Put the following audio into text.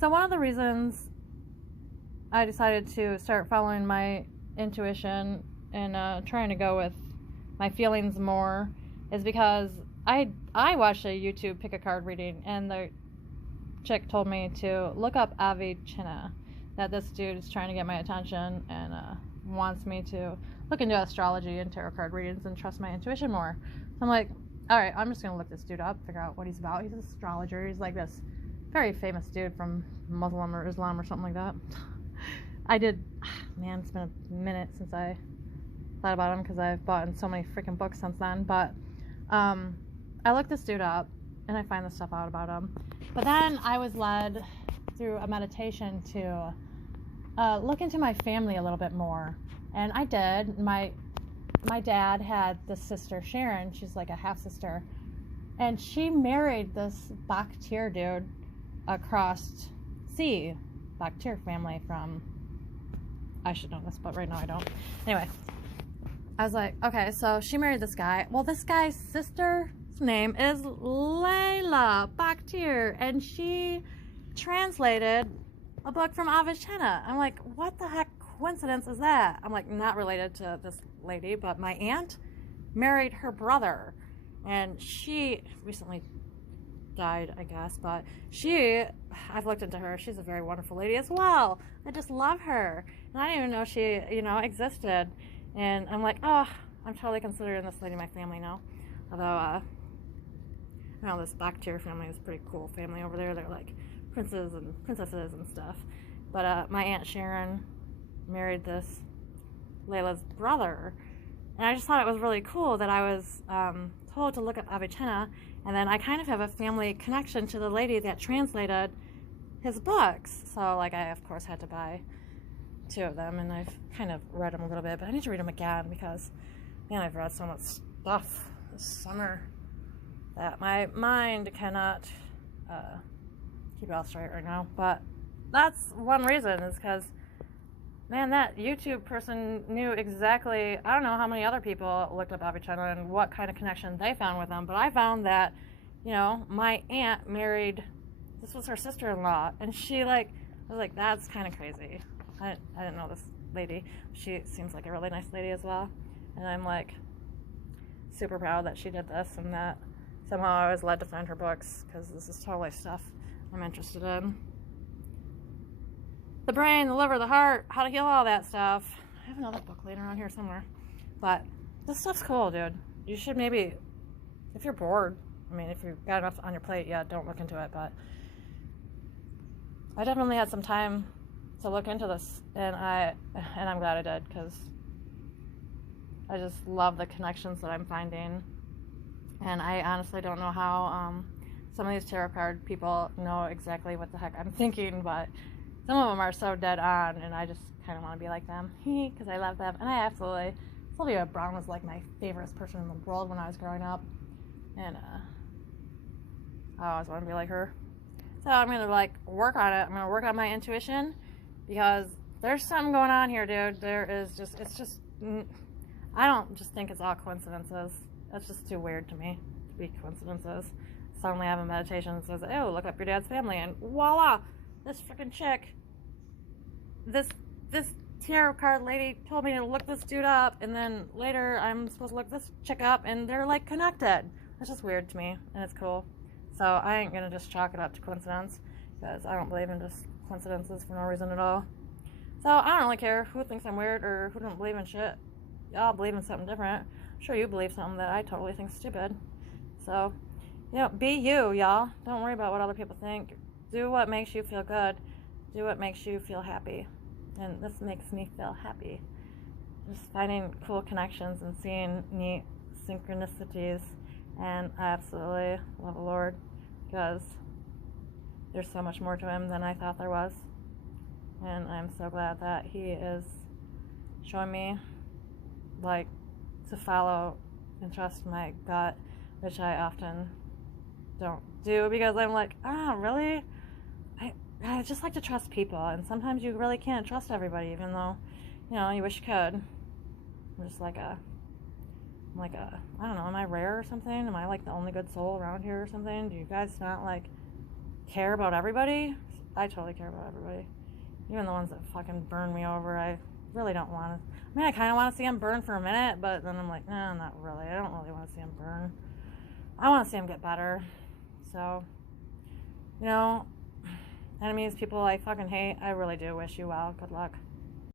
So one of the reasons I decided to start following my intuition and trying to go with my feelings more is because I watched a YouTube pick a card reading, and the chick told me to look up Avicenna, that this dude is trying to get my attention and wants me to look into astrology and tarot card readings and trust my intuition more. So I'm like, all right, I'm just gonna look this dude up, figure out what he's about. He's an astrologer. He's like this very famous dude from Muslim or Islam or something like that. Man, it's been a minute since I thought about him because I've bought in so many freaking books since then. But I looked this dude up and I find this stuff out about him. But then I was led through a meditation to look into my family a little bit more. And I did. My dad had this sister, Sharon. She's like a half-sister. And she married this Bakhtiar dude across sea. Bakhtiar family from... I should know this, but right now I don't. Anyway, I was like, okay, so she married this guy. Well, this guy's sister's name is Laleh Bakhtiar, and she translated a book from Avicenna. I'm like, what the heck coincidence is that? I'm like, not related to this lady, but my aunt married her brother, and she recently died, I guess, but I've looked into her. She's a very wonderful lady as well. I just love her, and I didn't even know she, existed. And I'm like, oh, I'm totally considering this lady my family now. Although, this Bakhtiar family is a pretty cool family over there. They're like princes and princesses and stuff. But my Aunt Sharon married this Layla's brother. And I just thought it was really cool that I was told to look up Avicenna. And then I kind of have a family connection to the lady that translated his books. So, like, I, of course, had to buy 2 of them. And I've kind of read them a little bit. But I need to read them again because, man, I've read so much stuff this summer that my mind cannot keep it all straight right now. But that's one reason, is because, man, that YouTube person knew exactly, I don't know how many other people looked up Avicenna and what kind of connection they found with them, but I found that, my aunt married, this was her sister-in-law, and she, I was like, that's kind of crazy. I didn't know this lady. She seems like a really nice lady as well, and I'm, super proud that she did this, and that somehow I was led to find her books, because this is totally stuff I'm interested in. The brain, the liver, the heart, how to heal all that stuff. I have another book laying around here somewhere. But this stuff's cool, dude. You should maybe, if you're bored, if you've got enough on your plate, yeah, don't look into it. But I definitely had some time to look into this, and I'm glad I did, because I just love the connections that I'm finding. And I honestly don't know how some of these tarot card people know exactly what the heck I'm thinking, but some of them are so dead on, and I just kind of want to be like them, because I love them. And I absolutely, Sylvia Brown was like my favorite person in the world when I was growing up, and I always want to be like her. So I'm going to work on it. I'm going to work on my intuition, because there's something going on here, dude. There is I don't just think it's all coincidences. That's just too weird to me to be coincidences. Suddenly I have a meditation that says, oh, look up your dad's family, and voila, this freaking chick, this tarot card lady told me to look this dude up, and then later I'm supposed to look this chick up, and they're connected. That's just weird to me, and it's cool. So I ain't gonna just chalk it up to coincidence, because I don't believe in just coincidences for no reason at all. So I don't really care who thinks I'm weird or who don't believe in shit. Y'all believe in something different. I'm sure you believe something that I totally think is stupid. So, be you, y'all. Don't worry about what other people think. Do what makes you feel good. Do what makes you feel happy. And this makes me feel happy. Just finding cool connections and seeing neat synchronicities. And I absolutely love the Lord, because there's so much more to him than I thought there was. And I'm so glad that he is showing me, to follow and trust my gut, which I often don't do, because I'm like, really? I just like to trust people, and sometimes you really can't trust everybody, even though, you wish you could. I'm just I don't know, am I rare or something? Am I the only good soul around here or something? Do you guys not care about everybody? I totally care about everybody. Even the ones that fucking burn me over, I really don't want to. I mean, I kind of want to see them burn for a minute, but then I'm like, nah, not really. I don't really want to see them burn. I want to see them get better. So, you know, enemies, people I fucking hate, I really do wish you well. Good luck.